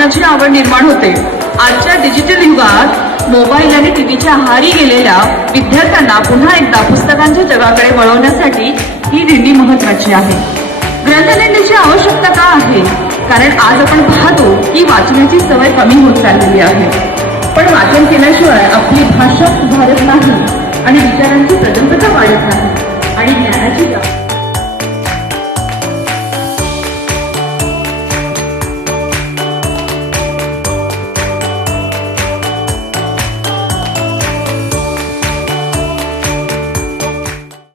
वाचनाची आवड निर्माण होते। आजच्या डिजिटल युगात मोबाईल आणि टीव्हीच्या आहारी गेलेल्या विद्यार्थ्यांना पुन्हा एकदा पुस्तकांच्या जगाकडे वळवण्यासाठी ही दिंडी महत्त्वाची आहे। ग्रंथदिंडीची आवश्यकता का आहे? कारण आज आपण पाहतो की वाचनाची सवय कमी होत चाललेली आहे। पण वाचन केल्याशिवाय आपली भाषा सुधारत नाही आणि विचारांची प्रगल्भता वाढत नाही आणि ज्ञानाची